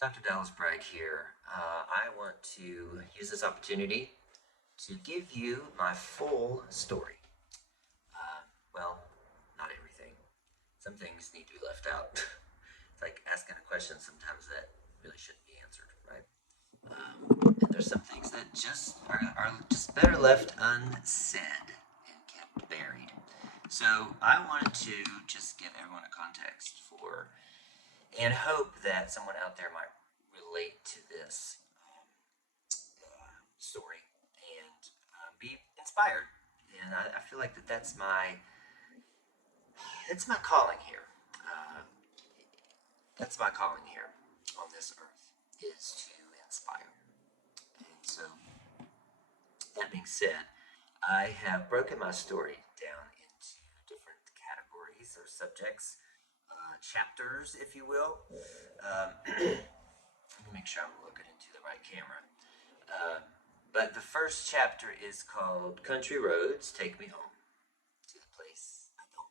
Dr. Dallas Bragg here. I want to use this opportunity to give you my full story. Well, not everything. Some things need to be left out. It's like asking a question sometimes that really shouldn't be answered, right? And there's some things that just are just better left unsaid and kept buried. So I wanted to just give everyone a context for and hope that someone out there might relate to this story and be inspired. And I feel like that's my calling here. Uh, that's my calling here on this earth is to inspire. And so that being said, I have broken my story down into different categories or subjects, chapters, if you will. Let me make sure I'm looking into the right camera. Uh, but the first chapter is called Country Roads Take Me Home to the Place I Don't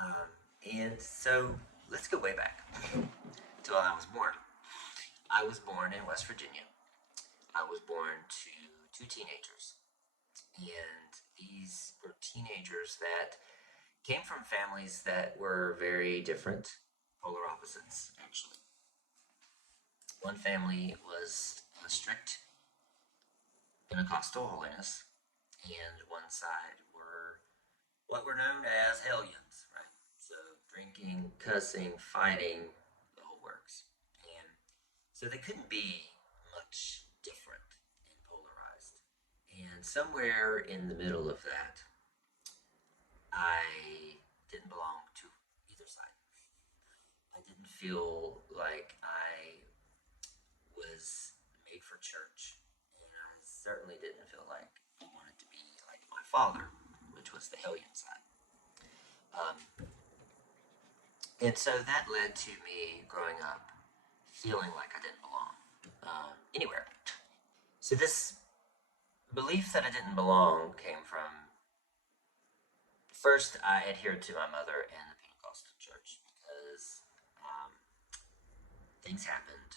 Belong. And so let's go way back to when I was born. I was born in West Virginia. I was born to two teenagers. And these were teenagers that came from families that were very different, polar opposites, actually. One family was a strict Pentecostal holiness, and one side were what were known as hellions, right? So drinking, cussing, fighting, the whole works. And so they couldn't be much different and polarized. And somewhere in the middle of that, I didn't belong to either side. I didn't feel like I was made for church, and I certainly didn't feel like I wanted to be like my father, which was the hellion side. Um, and so that led to me growing up feeling like I didn't belong anywhere. So this belief that I didn't belong came from first I adhered to my mother and the Pentecostal church because things happened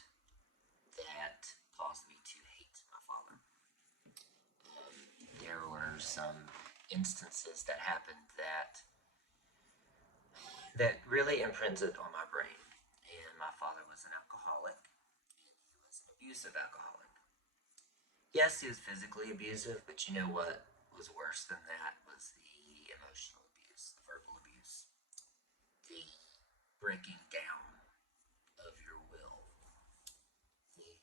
that caused me to hate my father. There were some instances that happened that really imprinted on my brain. And my father was an alcoholic, and he was an abusive alcoholic. Yes, he was physically abusive, but you know what was worse than that was the emotional abuse, the verbal abuse, the breaking down of your will, the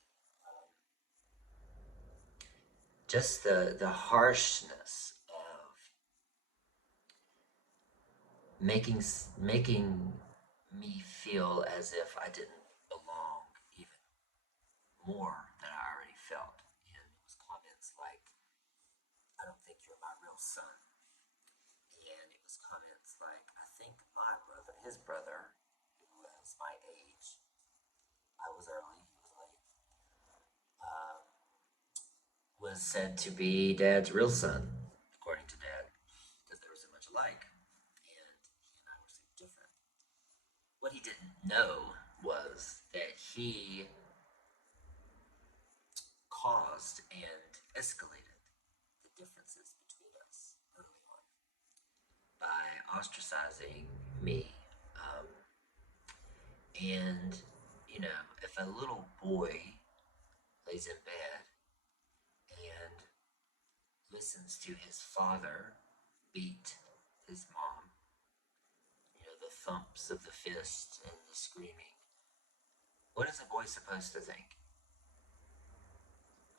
just the harshness of making me feel as if I didn't belong even more than I already felt. And it was comments like, "I don't think you're my real son," and it was comments like, "I think my brother, his brother, who was my age, I was early, he was late, um, was said to be Dad's real son, according to Dad, because they were so much alike, and he and I were so different." What he didn't know was that he caused and escalated the differences between us early on by ostracizing me. Um, and, you know, if a little boy lays in bed and listens to his father beat his mom, you know, the thumps of the fist and the screaming, what is a boy supposed to think?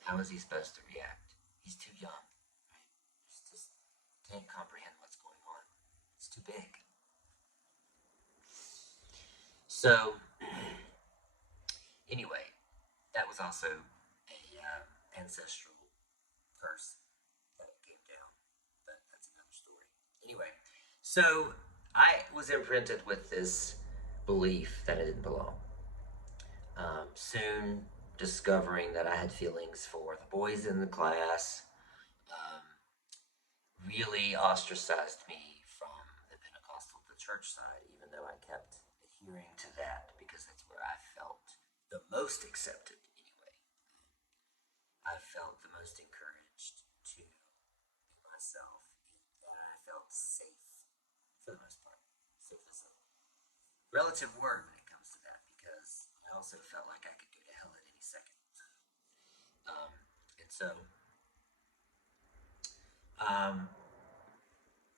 How is he supposed to react? He's too young, right? He just can't comprehend what's going on. It's too big. So, anyway, that was also a ancestral curse that came down, but that's another story. Anyway, so I was imprinted with this belief that I didn't belong. Soon discovering that I had feelings for the boys in the class um, really ostracized me from the Pentecostal, the church side, even though I kept adhering to that because that's where I felt most accepted anyway. I felt the most encouraged to be myself, and I felt safe for the most part. Safe is a relative word when it comes to that because I also felt like I could go to hell at any second. Um, and so um,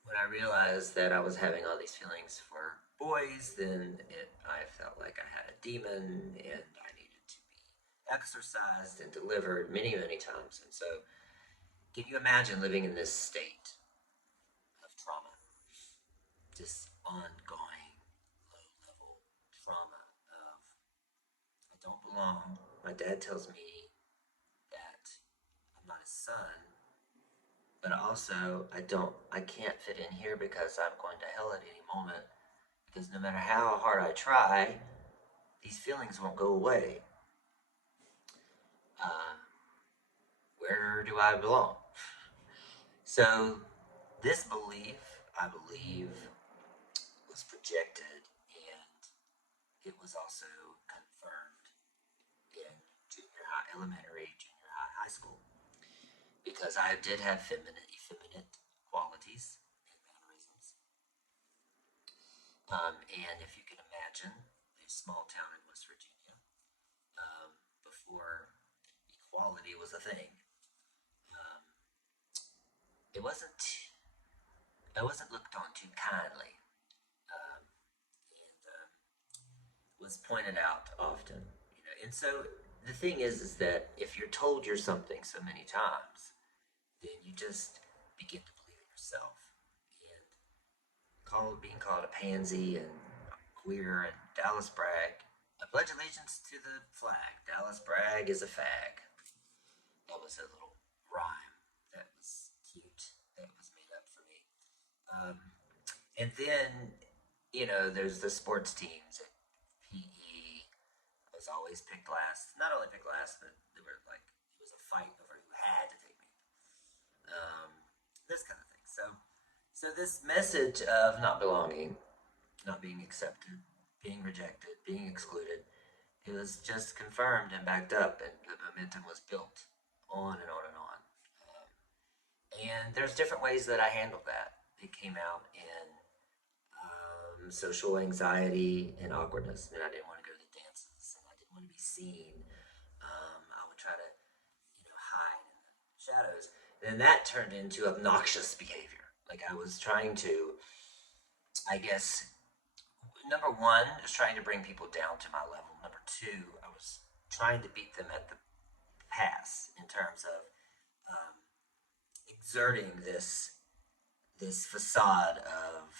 when I realized that I was having all these feelings for boys, then I felt like I had a demon and I needed to be exorcised and delivered many, many times. And so, can you imagine living in this state of trauma? This ongoing low level trauma of I don't belong. My dad tells me that I'm not his son, but also I can't fit in here because I'm going to hell at any moment. Because no matter how hard I try, these feelings won't go away. Uh, where do I belong? So this belief, I believe, was projected, and it was also confirmed in junior high, elementary, junior high, high school, because I did have effeminate qualities and mannerisms. And if you can imagine a small town in West Virginia, before equality was a thing, um, it wasn't. I wasn't looked on too kindly, and was pointed out often. And so the thing is that if you're told you're something so many times, then you just begin to believe it yourself. And being called a pansy and queer and Dallas brag. I pledge allegiance to the flag. Dallas brag is a fag. That was a little rhyme that was cute. That was made up for me. Um, and then, there's the sports teams at PE. I was always picked last. Not only picked last, but there were like it was a fight over who had to take me. Um, this kind of thing. So this message of not belonging, not being accepted, being rejected, being excluded, it was just confirmed and backed up, and the momentum was built on and on and on. And there's different ways that I handled that. It came out in social anxiety and awkwardness, and I didn't want to go to the dances, and I didn't want to be seen. I would try to, hide in the shadows, and then that turned into obnoxious behavior. Like I was trying to, I guess, number one is trying to bring people down to my level. Number two, I was trying to beat them at the pass in terms of exerting this facade of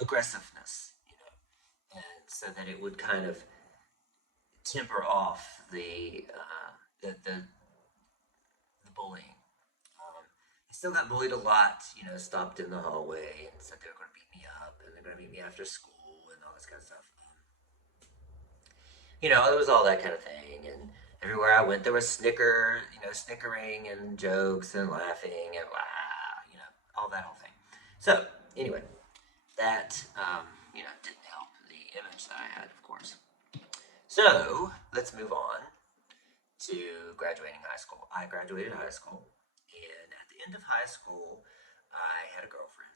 aggressiveness, and so that it would kind of temper off the bullying. I still got bullied a lot, stopped in the hallway and said they were going to beat me up and they're going to meet me after school and all this kind of stuff. It was all that kind of thing. And everywhere I went, there was snickering and jokes and laughing and all that whole thing. So, anyway, that, didn't help the image that I had, of course. So, let's move on to graduating high school. I graduated high school, and at the end of high school, I had a girlfriend.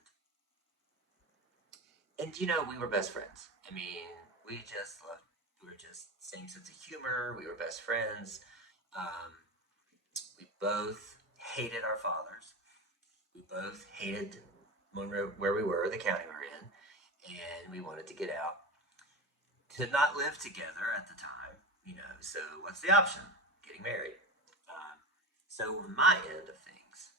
And we were best friends. I mean, we just loved. We were just same sense of humor. We were best friends. Um, we both hated our fathers. We both hated where we were, the county we were in, and we wanted to get out. To not live together at the time, So what's the option? Getting married. So on my end of things,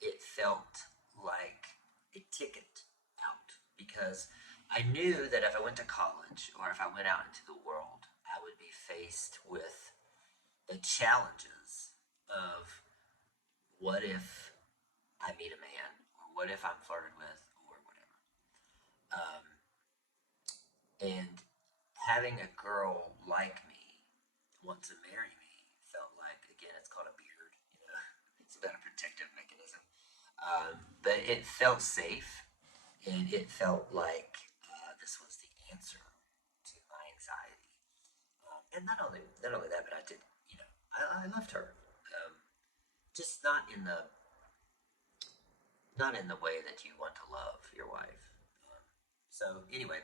it felt like a ticket out because I knew that if I went to college or if I went out into the world, I would be faced with the challenges of what if I meet a man or what if I'm flirted with or whatever. Um, and having a girl like me want to marry me felt like, again, it's called a beard, it's about a protective mechanism. But it felt safe and it felt like this was the answer to my anxiety. and not only that, but I did, I loved her. Just not in the way that you want to love your wife. So anyway,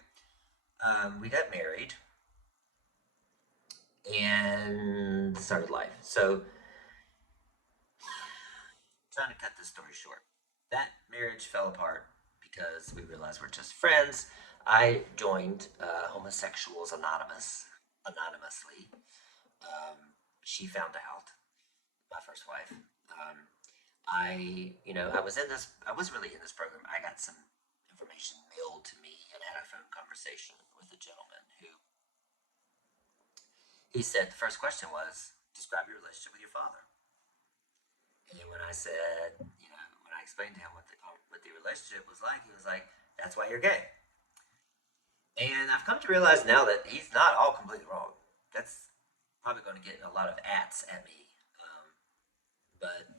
we got married and started life. So trying to cut this story short, that marriage fell apart because we realized we're just friends. I joined Homosexuals anonymously. She found out, my first wife. I was in this. I was really in this program. I got some information mailed to me and had a phone conversation with a gentleman who he said the first question was, describe your relationship with your father. And when I said, when I explained to him what the relationship was like, he was like, "That's why you're gay." And I've come to realize now that he's not all completely wrong. That's probably going to get a lot of ats at me, but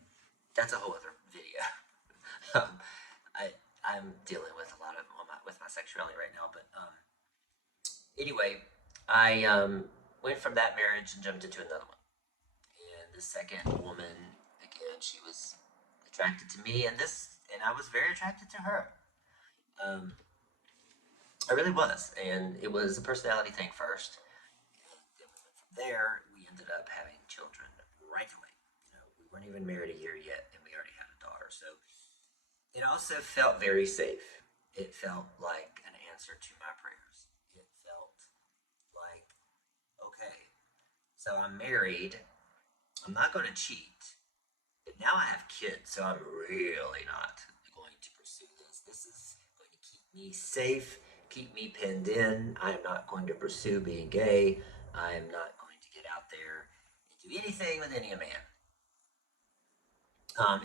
that's a whole other video. um, I'm dealing with a lot of with my sexuality right now, but anyway, I went from that marriage and jumped into another one. And the second woman, again, she was attracted to me, and I was very attracted to her. Um, I really was, and it was a personality thing first. And then we went from there. We ended up having children right away. We weren't even married a year yet, and we already had a daughter. So it also felt very safe. It felt like an answer to my prayers. It felt like, okay, so I'm married. I'm not going to cheat. But now I have kids, so I'm really not going to pursue this. This is going to keep me safe, keep me pinned in. I am not going to pursue being gay. I am not going to get out there and do anything with any man.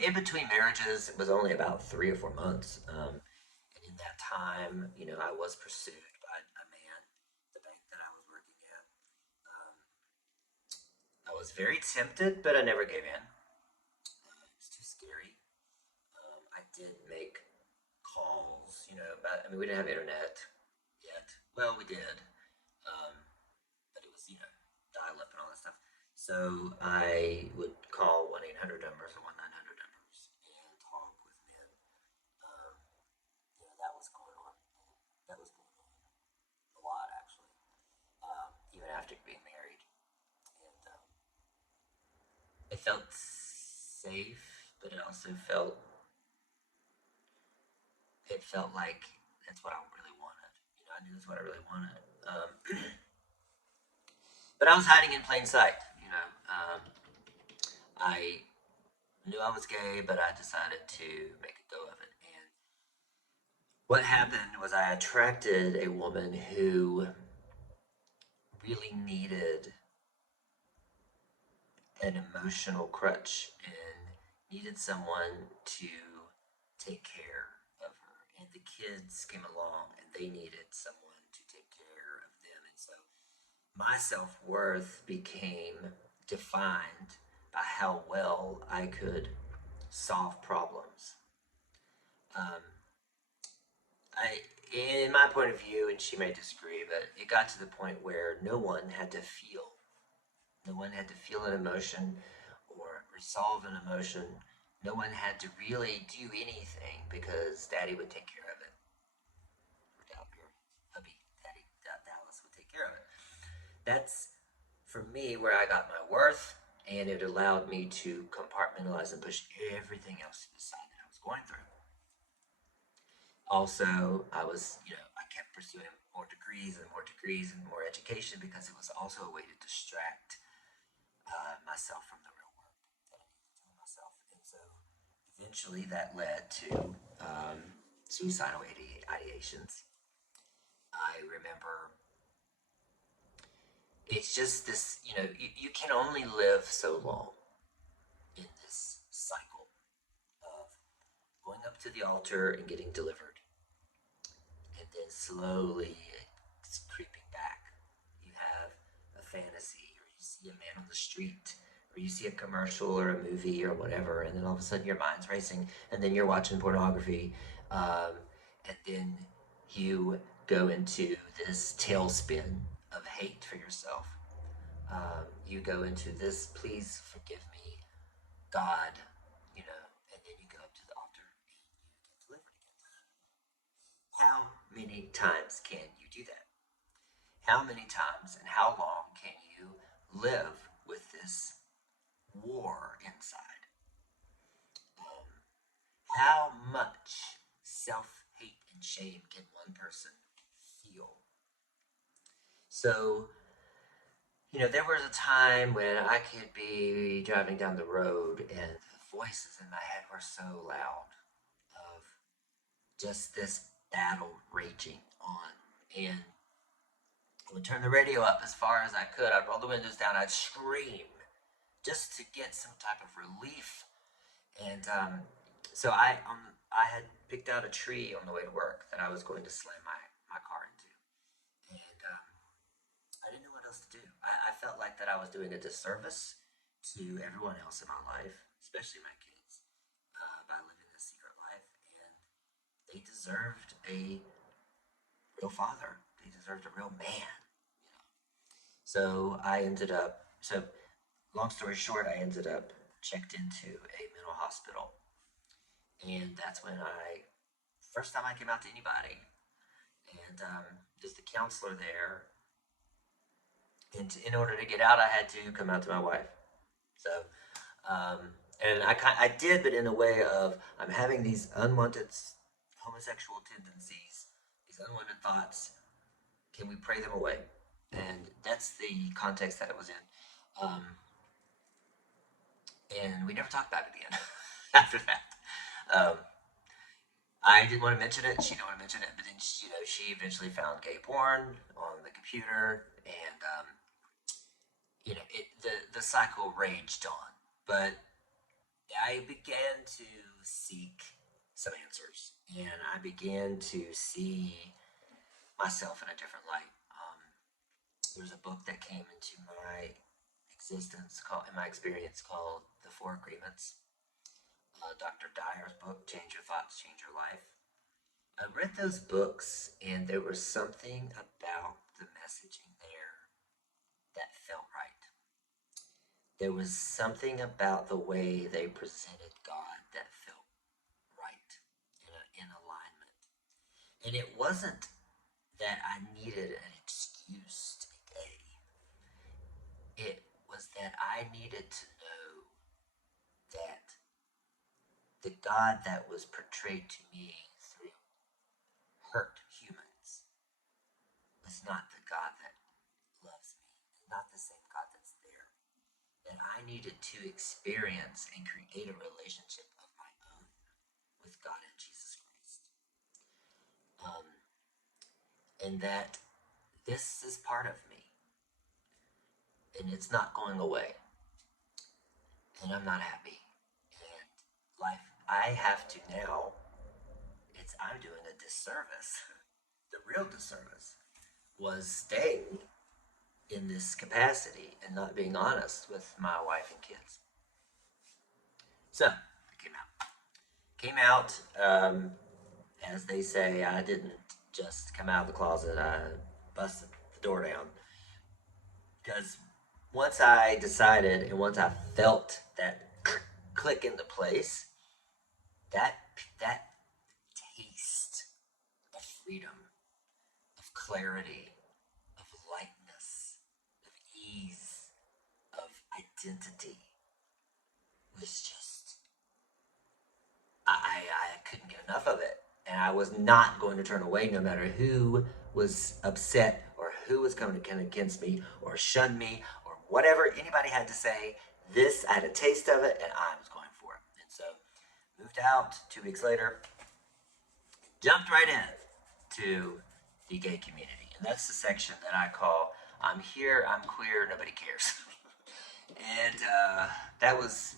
In between marriages, it was only about 3 or 4 months. And in that time, I was pursued by a man, the bank that I was working at. Um, I was very tempted, but I never gave in. It was too scary. I did make calls, but I mean, we didn't have internet yet. Well, we did, um, but it was, dial up and all that stuff. So I would call 1-800 numbers or 1-900 numbers and talk with men. Um, that was going on. That was going on a lot, actually, even after being married. And it felt safe, but it felt like that's what I really wanted. I knew that's what I really wanted. But I was hiding in plain sight. I knew I was gay, but I decided to make a go of it. And what happened was I attracted a woman who really needed an emotional crutch and needed someone to take care of her. And the kids came along and they needed someone to take care of them. And so my self worth became defined by how well I could solve problems. Um, in my point of view, and she may disagree, but it got to the point where no one had to feel. No one had to feel an emotion or resolve an emotion. No one had to really do anything because Daddy would take care of it. Hubby, Daddy, Dallas would take care of it. That's for me where I got my worth, and it allowed me to compartmentalize and push everything else to the side that I was going through. Also, I kept pursuing more degrees and more degrees and more education because it was also a way to distract myself from the real work that I needed to do myself. And so eventually that led to suicidal ideations. I remember it's just this, you can only live so long in this cycle of going up to the altar and getting delivered, and then slowly it's creeping back. You have a fantasy, or you see a man on the street, or you see a commercial or a movie or whatever, and then all of a sudden your mind's racing, and then you're watching pornography, and then you go into this tailspin of hate for yourself. you go into this, please forgive me, God, and then you go up to the altar and you get delivered again. How many times can you do that? How many times and how long can you live with this war inside? How much self hate and shame can one person feel? So, there was a time when I could be driving down the road and the voices in my head were so loud of just this battle raging on. And I would turn the radio up as far as I could. I'd roll the windows down. I'd scream just to get some type of relief. And so I had picked out a tree on the way to work that I was going to slam my car into. And I didn't know what else to do. I felt like that I was doing a disservice to everyone else in my life, especially my kids, by living this secret life. And they deserved a real father. They deserved a real man. So long story short, I ended up checked into a mental hospital. And that's when first time I came out to anybody. And there's the counselor there. And in order to get out, I had to come out to my wife. So, and I did, but in a way of I'm having these unwanted homosexual tendencies, these unwanted thoughts. Can we pray them away? And that's the context that it was in. And we never talked about it again after that. I didn't want to mention it. She didn't want to mention it, but then she eventually found gay porn on the computer, and the cycle raged on. But I began to seek some answers, and I began to see myself in a different light. There's a book that came into my experience, called The Four Agreements. Dr. Dyer's book, Change Your Thoughts, Change Your Life. I read those books, and there was something about the messaging there that felt right. There was something about the way they presented God that felt right, in alignment. And it wasn't that I needed an excuse to be gay. It was that I needed to know that the God that was portrayed to me through hurt humans was not the God that loves me, not the same God that's there. And I needed to experience and create a relationship of my own with God and Jesus Christ. And that this is part of me. And it's not going away. And I'm not happy. And life, I have to now, I'm doing a disservice. The real disservice was staying in this capacity and not being honest with my wife and kids. So I came out. As they say, I didn't just come out of the closet. I busted the door down, because once I decided and once I felt that click into place, that taste of freedom, of clarity, of lightness, of ease, of identity was just, I couldn't get enough of it. And I was not going to turn away, no matter who was upset or who was coming to come against me or shun me or whatever anybody had to say. I had a taste of it, and I was going for it. And so moved out 2 weeks later, jumped right in to the gay community. And that's the section that I call I'm here, I'm queer, nobody cares. And that was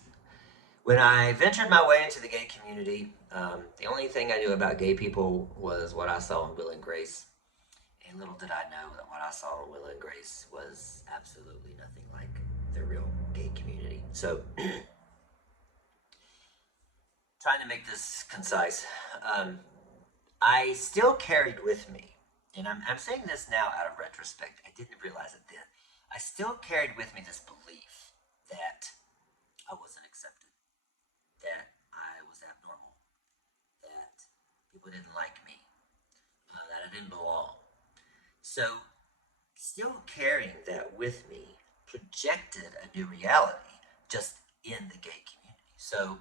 when I ventured my way into the gay community. The only thing I knew about gay people was what I saw in Will and Grace. And little did I know that what I saw in Will and Grace was absolutely nothing like the real gay community. So, trying to make this concise, I still carried with me, and I'm saying this now out of retrospect. I didn't realize it then. I still carried with me this belief that I wasn't accepted, that I was abnormal, that people didn't like me, that I didn't belong. So, still carrying that with me projected a new reality just in the gay community. So,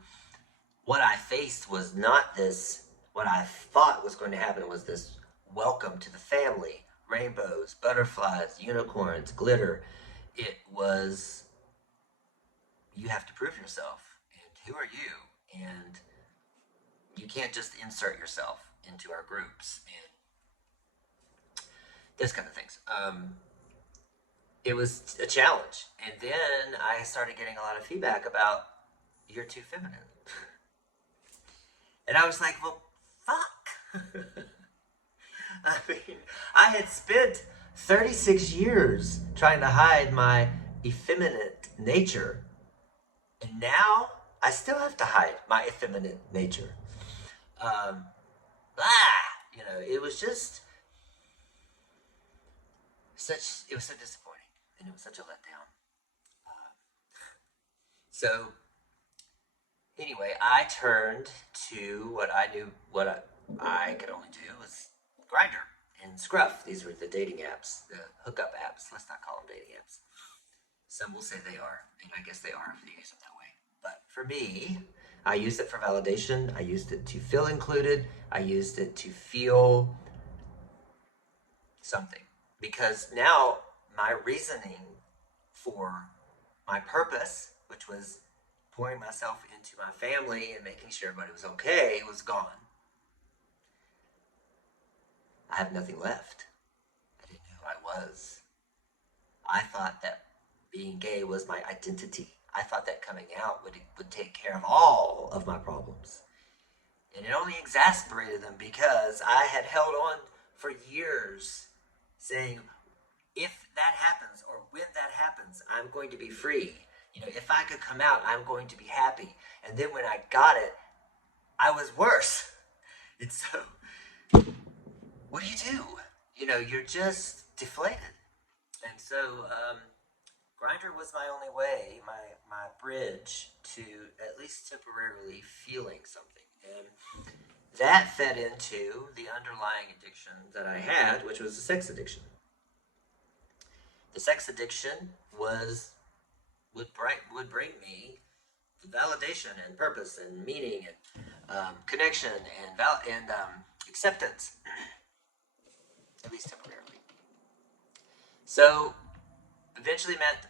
what I faced was not this, what I thought was going to happen was this welcome to the family, rainbows, butterflies, unicorns, glitter. It was, you have to prove yourself. And who are you? And you can't just insert yourself into our groups and those kind of things. It was a challenge. And then I started getting a lot of feedback about, you're too feminine. And I was like, well, fuck. I mean, I had spent 36 years trying to hide my effeminate nature. And now I still have to hide my effeminate nature. Um, it was just it was so disappointing. And it was such a letdown. Um, so anyway, I turned to what I could only do was Grinder and Scruff. These were the dating apps, the hookup apps. Let's not call them dating apps. Some will say they are, and I guess they are if they use them that way. But for me, I used it for validation. I used it to feel included. I used it to feel something. Because now my reasoning for my purpose, which was pouring myself into my family and making sure everybody was okay, was gone. I have nothing left. I didn't know who I was. I thought that being gay was my identity. I thought that coming out would take care of all of my problems. And it only exasperated them because I had held on for years saying, if that happens or when that happens, I'm going to be free. If I could come out, I'm going to be happy. And then when I got it, I was worse. And so, what do? You're just deflated. And so, Grindr was my only way, my bridge to at least temporarily feeling something. And that fed into the underlying addiction that I had, which was the sex addiction. The sex addiction would bring me the validation and purpose and meaning and connection and acceptance, at least temporarily. So, eventually met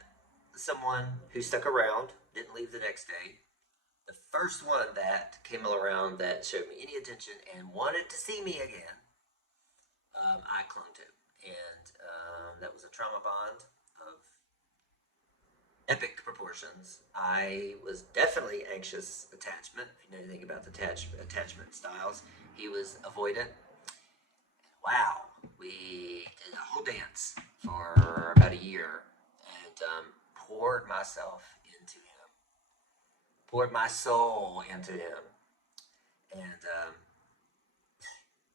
someone who stuck around, didn't leave the next day. The first one that came around that showed me any attention and wanted to see me again, I clung to. And that was a trauma bond of epic proportions. I was definitely anxious attachment. If you know anything about the attachment styles, he was avoidant. Wow, we did a whole dance for about a year and poured myself into him, poured my soul into him, and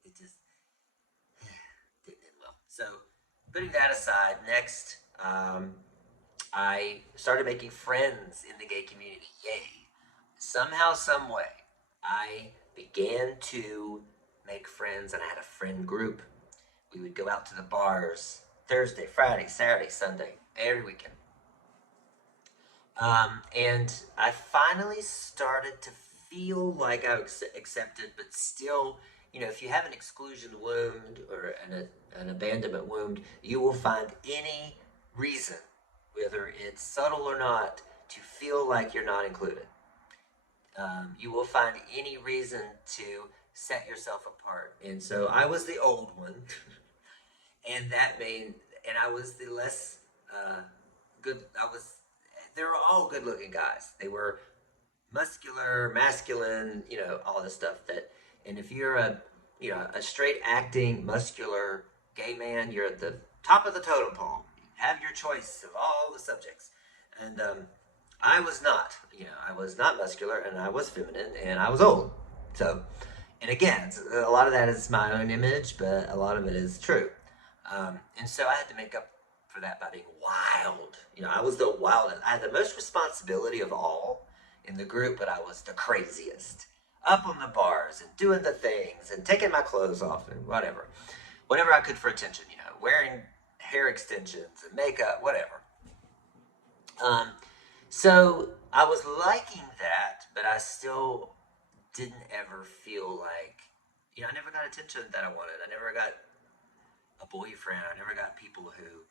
it just didn't end well. So, putting that aside, next, I started making friends in the gay community. Yay! Somehow, some way, I began to make friends, and I had a friend group. We would go out to the bars Thursday, Friday, Saturday, Sunday, every weekend. And I finally started to feel like I was accepted, but still, if you have an exclusion wound or an abandonment wound, you will find any reason, whether it's subtle or not, to feel like you're not included. You will find any reason to set yourself apart. And so I was the old one, and I was the less good. They were all good-looking guys. They were muscular, masculine, all this stuff. And if you're a straight acting, muscular gay man, you're at the top of the totem pole. You have your choice of all the subjects. And I was not. I was not muscular, and I was feminine, and I was old. So, and again, a lot of that is my own image, but a lot of it is true. And so I had to make up for for that by being wild. I was the wildest. I had the most responsibility of all in the group, but I was the craziest. Up on the bars and doing the things and taking my clothes off and whatever I could for attention. Wearing hair extensions and makeup, whatever. Um, so I was liking that, but I still didn't ever feel like, I never got attention that I wanted. I never got a boyfriend. I never got people who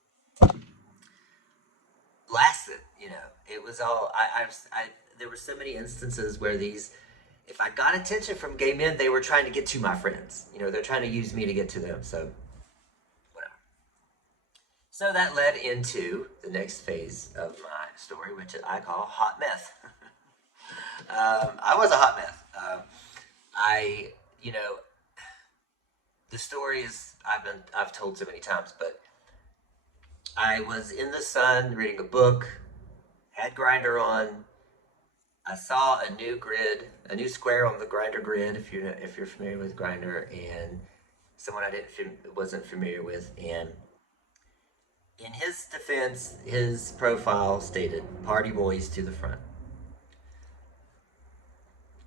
lasted. It was all there were so many instances where if I got attention from gay men, they were trying to get to my friends. They're trying to use me to get to them. So whatever. So that led into the next phase of my story, which I call hot meth. I was a hot meth. I, you know, the story is I've told so many times, but I was in the sun reading a book, had Grinder on. I saw a new square on the Grinder grid. If you're familiar with Grinder, and someone I wasn't familiar with, and in his defense, his profile stated "Party boys to the front."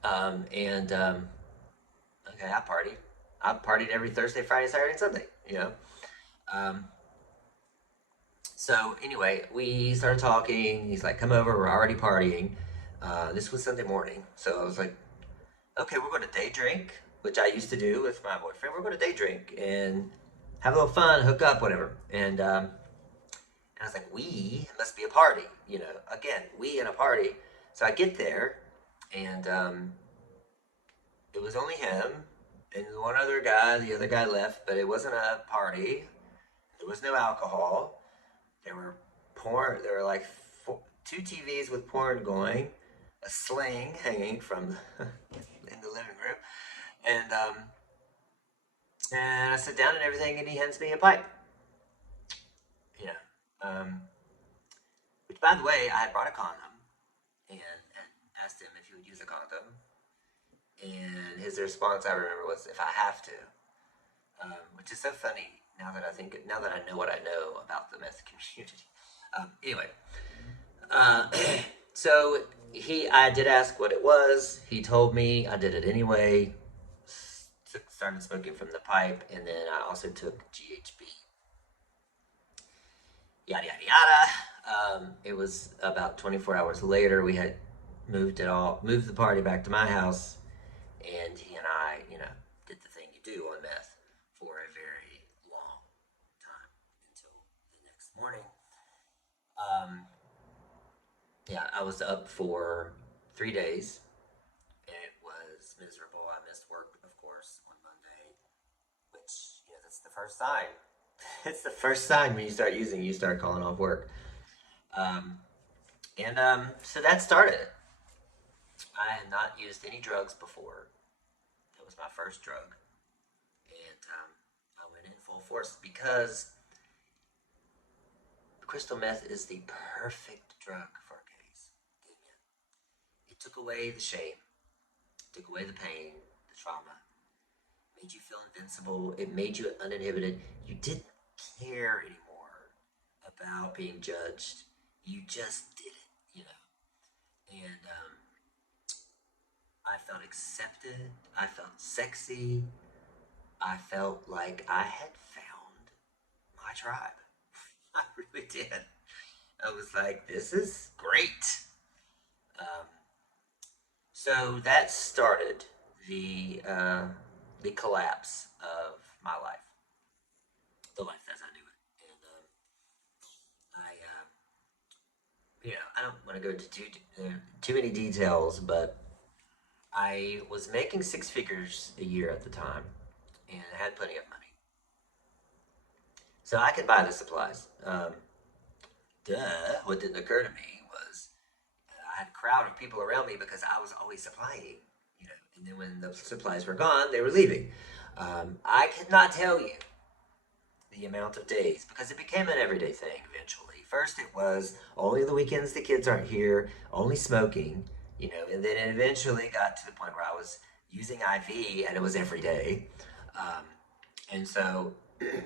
And okay, I partied. I partied every Thursday, Friday, Saturday, and Sunday. Um, so anyway, we started talking. He's like, "Come over. We're already partying." This was Sunday morning, so I was like, "Okay, we're going to day drink," which I used to do with my boyfriend. We're going to day drink and have a little fun, hook up, whatever. And I was like, "We must be a party." Again, we in a party. So I get there, and it was only him and one other guy. The other guy left, but it wasn't a party. There was no alcohol. There were porn. There were like two TVs with porn going, a sling hanging from in the living room, and I sit down and everything, and he hands me a pipe. You know, which by the way, I had brought a condom and asked him if he would use a condom, and his response I remember was, "If I have to," which is so funny now that I know what I know about the meth community. Anyway, so I did ask what it was. He told me. I did it anyway. Started smoking from the pipe, and then I also took GHB. Yada yada yada. It was about 24 hours later. We had moved the party back to my house, and he and I, did the thing you do on meth for a very long time until the next morning. Yeah, I was up for 3 days. It was miserable. I missed work, of course, on Monday, which, that's the first sign. It's the first sign when you start using, you start calling off work. And so that started it. I had not used any drugs before. That was my first drug. And I went in full force because crystal meth is the perfect drug for gays. Amen. It took away the shame, took away the pain, the trauma, made you feel invincible. It made you uninhibited. You didn't care anymore about being judged. You just did it, And I felt accepted. I felt sexy. I felt like I had found my tribe. I really did. I was like, this is great. Um, so that started the collapse of my life, the life as I knew it. And I don't want to go into too many details, but I was making six figures a year at the time, and had plenty of money, so I could buy the supplies. What didn't occur to me was I had a crowd of people around me because I was always supplying, and then when the supplies were gone, they were leaving. I could not tell you the amount of days because it became an everyday thing eventually. First, it was only the weekends the kids aren't here, only smoking, and then it eventually got to the point where I was using IV and it was every day. And so,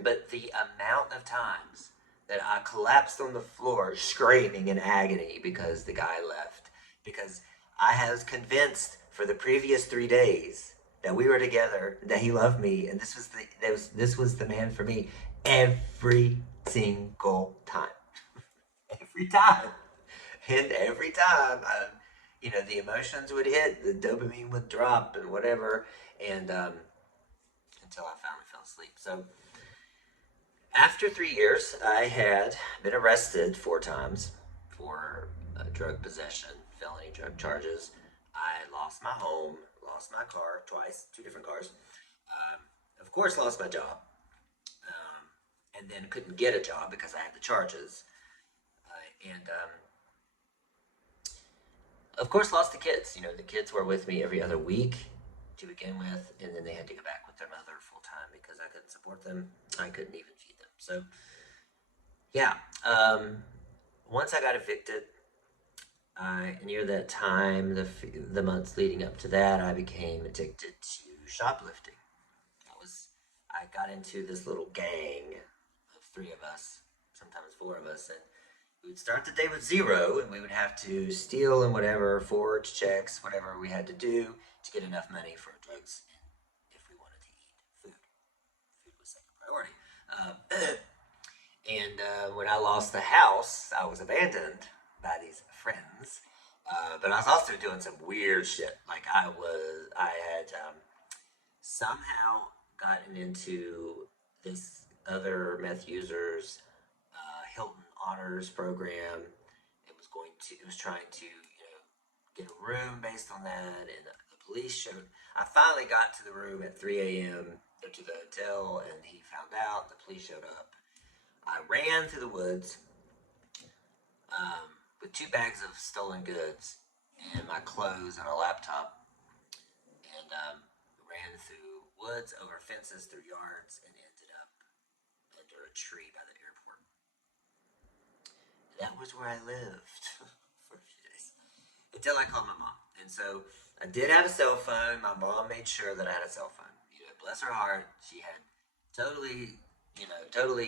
but the amount of times that I collapsed on the floor screaming in agony because the guy left. Because I was convinced for the previous 3 days that we were together, that he loved me, and this was the man for me every single time. Every time. And every time, the emotions would hit, the dopamine would drop, and whatever, and until I finally fell asleep. So after 3 years, I had been arrested 4 times for drug possession, felony drug charges. I lost my home, lost my car twice, two different cars. Um, of course, lost my job, and then couldn't get a job because I had the charges. And of course, lost the kids. The kids were with me every other week to begin with, and then they had to go back with their mother full time because I couldn't support them. I couldn't even feed them. So, yeah. Once I got evicted, near that time, the months leading up to that, I became addicted to shoplifting. I got into this little gang of 3 of us, sometimes 4 of us, and we would start the day with zero, and we would have to steal and whatever, forge checks, whatever we had to do to get enough money for drugs and if we wanted to eat food. Food was second priority. And when I lost the house, I was abandoned by these friends. But I was also doing some weird shit. Like I had somehow gotten into this other meth users Hilton Honors program. It was trying to get a room based on that, and the police showed. I finally got to the room at 3 a.m. to the hotel, and he found out. The police showed up. I ran through the woods with 2 bags of stolen goods and my clothes and a laptop, and ran through woods, over fences, through yards, and ended up under a tree by the airport. That was where I lived for a few days until I called my mom. And so I did have a cell phone. My mom made sure that I had a cell phone. Bless her heart, she had totally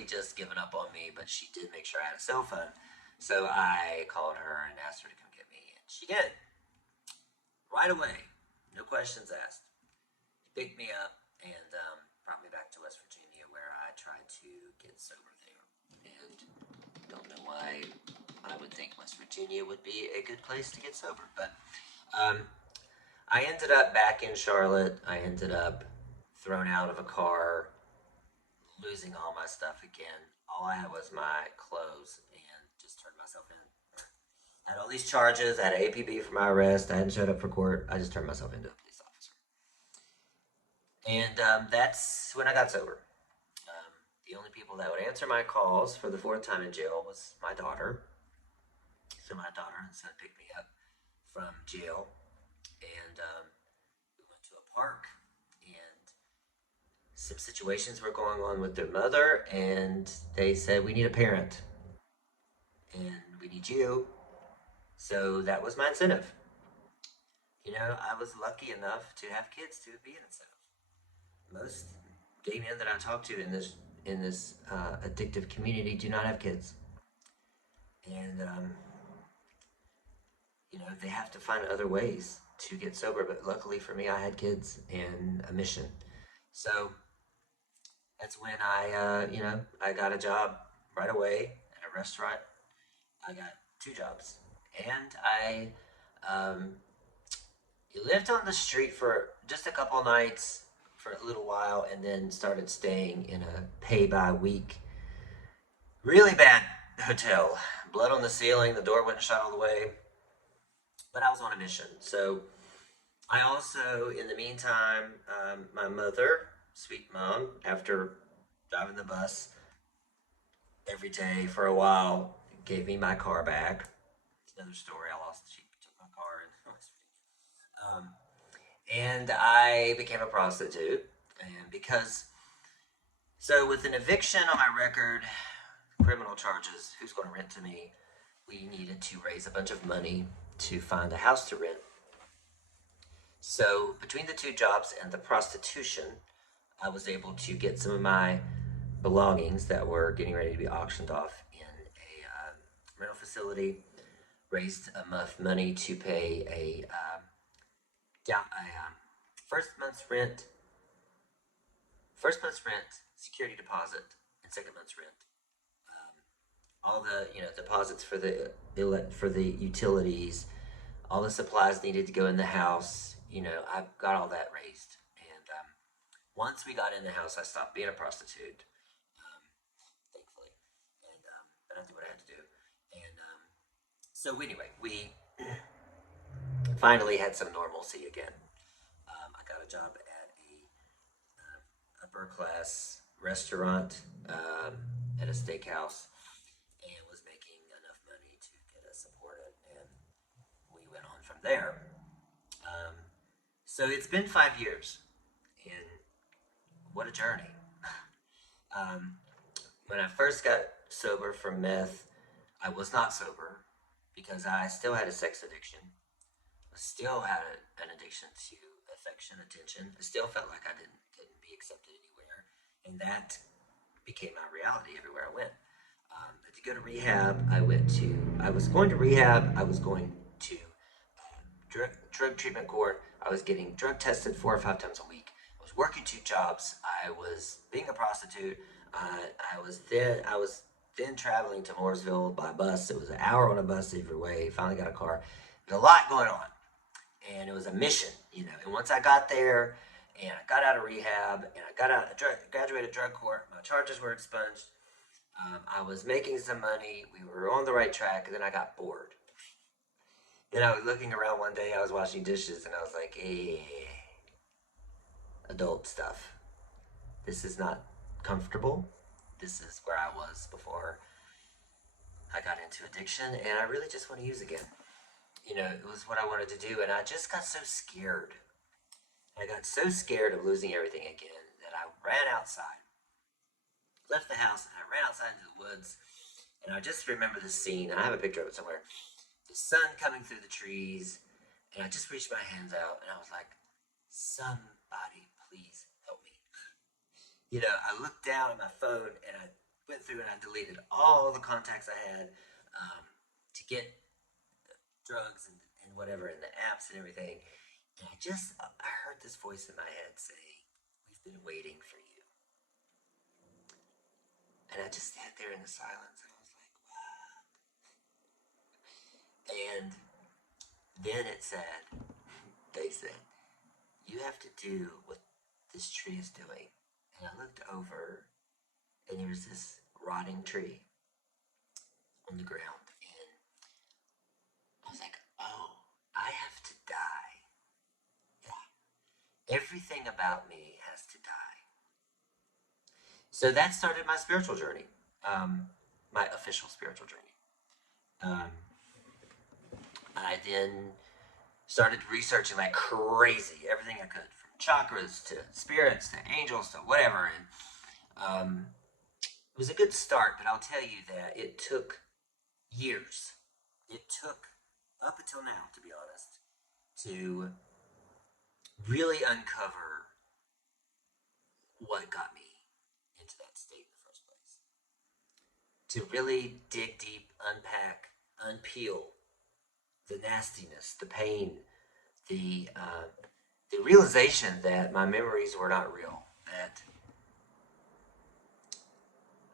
just given up on me, but she did make sure I had a cell phone. So I called her and asked her to come get me, and she did. Right away, no questions asked. She picked me up and brought me back to West Virginia, where I tried to get sober there. And don't know why I would think West Virginia would be a good place to get sober, but I ended up back in Charlotte. I ended up thrown out of a car, losing all my stuff again. All I had was my clothes, and just turned myself in. I had all these charges. I had an APB for my arrest. I hadn't showed up for court. I just turned myself into a police officer. And that's when I got sober. The only people that would answer my calls for the 4th time in jail was my daughter. So my daughter and son picked me up from jail, and we went to a park, and some situations were going on with their mother, and they said, we need a parent, and we need you. So that was my incentive. I was lucky enough to have kids to be an incentive. Most gay men that I talk to in this addictive community do not have kids, and they have to find other ways to get sober. But luckily for me, I had kids and a mission. So that's when I got a job right away at a restaurant. I got 2 jobs, and I lived on the street for just a couple nights for a little while, and then started staying in a pay-by-week, really bad hotel. Blood on the ceiling, the door wouldn't shut all the way, but I was on a mission. So I also, in the meantime, my mother, sweet mom, after driving the bus every day for a while, gave me my car back. It's another story. She took my car, and I became a prostitute. And with an eviction on my record, criminal charges, who's going to rent to me? We needed to raise a bunch of money to find a house to rent. So between the 2 jobs and the prostitution, I was able to get some of my belongings that were getting ready to be auctioned off rental facility, raised enough money to pay a first month's rent, security deposit, and second month's rent. All the deposits for the utilities, all the supplies needed to go in the house. I've got all that raised. And once we got in the house, I stopped being a prostitute, thankfully, but I did what I had to do. And so anyway, we finally had some normalcy again. I got a job at a upper class restaurant, at a steakhouse, and was making enough money to get us supported, and we went on from there. Um, so it's been 5 years, and what a journey. Um, when I first got sober from meth, I was not sober because I still had a sex addiction. I still had an addiction to affection, attention. I still felt like I couldn't be accepted anywhere, and that became my reality everywhere I went. I had to go to rehab. I was going to rehab. I was going to drug treatment court. I was getting drug tested 4 or 5 times a week. I was working 2 jobs. I was being a prostitute. I was then traveling to Mooresville by bus. It was an hour on a bus every way. Finally got a car. There's a lot going on, and it was a mission. And once I got there, and I got out of rehab, and I graduated drug court, my charges were expunged. I was making some money. We were on the right track, and then I got bored. Then I was looking around one day. I was washing dishes, and I was like, adult stuff. This is not comfortable. This is where I was before I got into addiction, and I really just want to use again. It was what I wanted to do, and I just got so scared. I got so scared of losing everything again that I ran outside, left the house, and I ran outside into the woods. And I just remember the scene, and I have a picture of it somewhere. The sun coming through the trees, and I just reached my hands out, and I was like, somebody please help me. I looked down at my phone, and I went through and I deleted all the contacts I had, to get drugs and whatever, and the apps and everything. And I heard this voice in my head say, we've been waiting for you. And I just sat there in the silence, and I was like, what? And then they said, you have to do what this tree is doing. And I looked over, and there was this rotting tree on the ground. And I was like, oh, I have to die. Yeah. Everything about me has to die. So that started my spiritual journey, my official spiritual journey. I then started researching like crazy, everything I could, from chakras to spirits to angels to whatever. And it was a good start, but I'll tell you that it took years. It took up until now, to be honest, to really uncover what got me into that state in the first place. To really dig deep, unpack, unpeel the nastiness, the pain, the realization that my memories were not real, that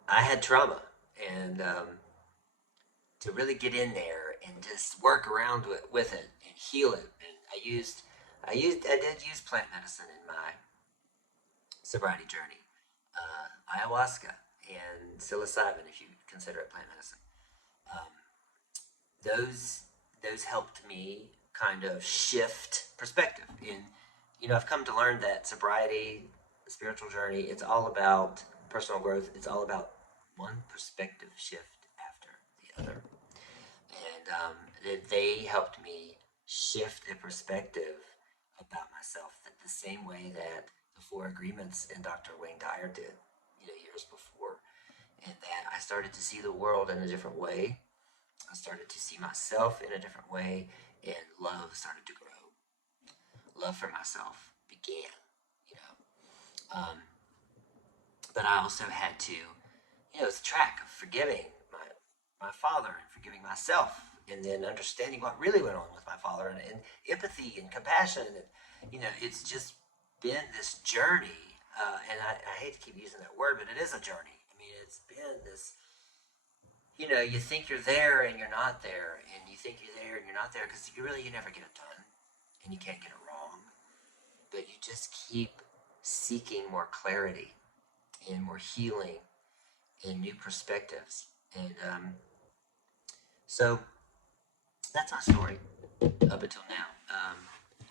I had trauma, and to really get in there and just work around with it and heal it. And I did use plant medicine in my sobriety journey, ayahuasca and psilocybin, if you consider it plant medicine. Um, those helped me kind of shift perspective. And I've come to learn that sobriety, the spiritual journey, it's all about personal growth. It's all about one perspective shift after the other. And they helped me shift a perspective about myself the same way that the Four Agreements and Dr. Wayne Dyer did, years before. And that I started to see the world in a different way. I started to see myself in a different way, and love started to grow. Love for myself began, but I also had to, it's a track of forgiving my my father and forgiving myself, and then understanding what really went on with my father, and empathy and compassion. And, it's just been this journey. And I hate to keep using that word, but it is a journey. I mean, it's been this, you think you're there and you're not there, and you think you're there and you're not there, because you never get it done, and you can't get it wrong, but you just keep seeking more clarity and more healing and new perspectives. And so that's my story up until now.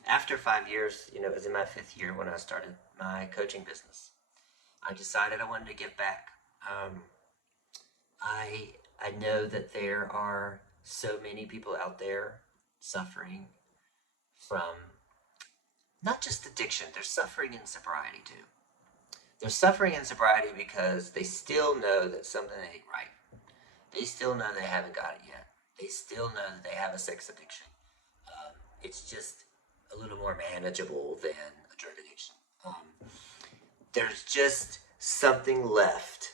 After 5 years, it was in my fifth year when I started my coaching business. I decided I wanted to give back. I know that there are so many people out there suffering from not just addiction, they're suffering in sobriety too. They're suffering in sobriety because they still know that something ain't right. They still know they haven't got it yet. They still know that they have a sex addiction. It's just a little more manageable than a drug addiction. There's just something left.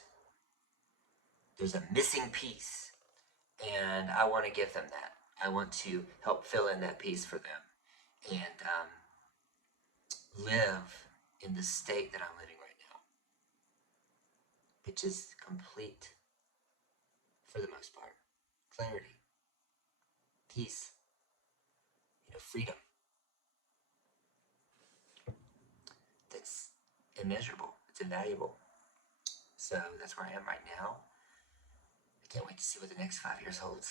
There's a missing piece, and I want to give them that. I want to help fill in that piece for them, and live in the state that I'm living right now, which is complete, for the most part, clarity, peace, freedom. That's immeasurable. It's invaluable. So that's where I am right now. I can't wait to see what the next 5 years holds.